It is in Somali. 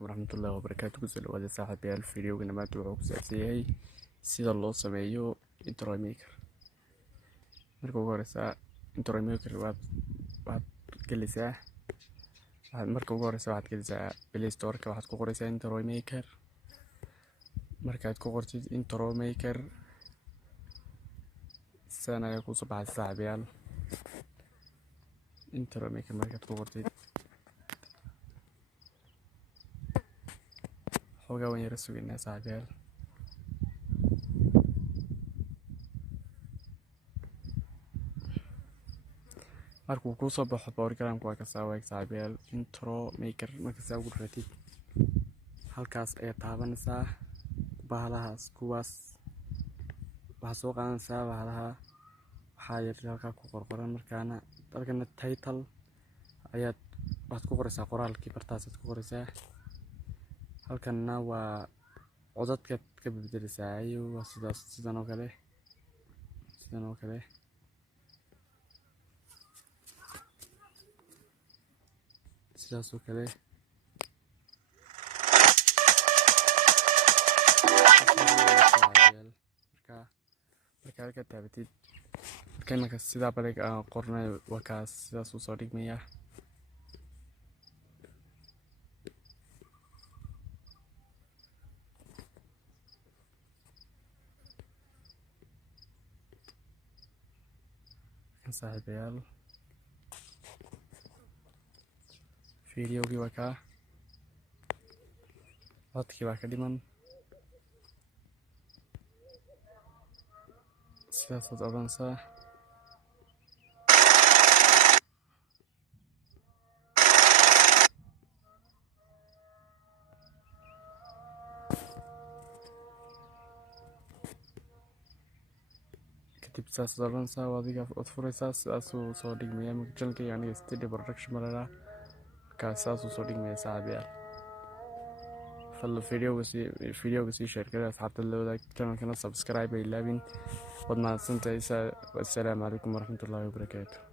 ورحمة الله وبركاته. بس الواد صاحب الفيديو قلنا ما توعوك سأسيهي سيدا الله سميو انترو ميكر مركو غورسا انترو ميكر واد كلسا مركو غورسا واد كلسا بلاي ستور كواحد كوغورسا انترو ميكر مركات كوغورتي انترو ميكر سنة يكون صباح الساعة انترو ميكر مركات كوغورتي xogaa waan yara sugaynaa saaxiibayaal. markuu kuu soo baxo programka waa kasaa waag saaxiibayaal intro maker markasaa ugu ratid halkaas ayaa taabanaysaa bahalahaas kuwaas waxaa soo qaadanaysaa bahalaha waxaa yarta halkaa ku qorqoran markaana dalkana title ayaad waxaad ku qoraysaa qoraalkii bartaasaad ku qoraysaa halkanna waa codadkaad ka beddelaysaa iyo waa sidaas sidan oo kale sidaas oo kale marka halka taabatid marka imanka sidaa baleg aan qornay waa kaas sidaas uu soo dhigmaya. saaxiibayaal fiidiyowgii waa kaa codkii baa ka dhiman sidaasaad odhanaysaa kadib sidaasaad odhanaysaa adiga od furaysaa sidaasuu soo dhigmaya janalkayga aniga Sida production malala markaas sidaasuu soo dhigmaya saaxiibayaal. fadlan fiidiyowga sii share gareey asxaabta la wadaag channelkana subscribe ay ilaawin. waad mahadsantahay. assalaamu calaykum waraxmatullaahi wabarakaatuh.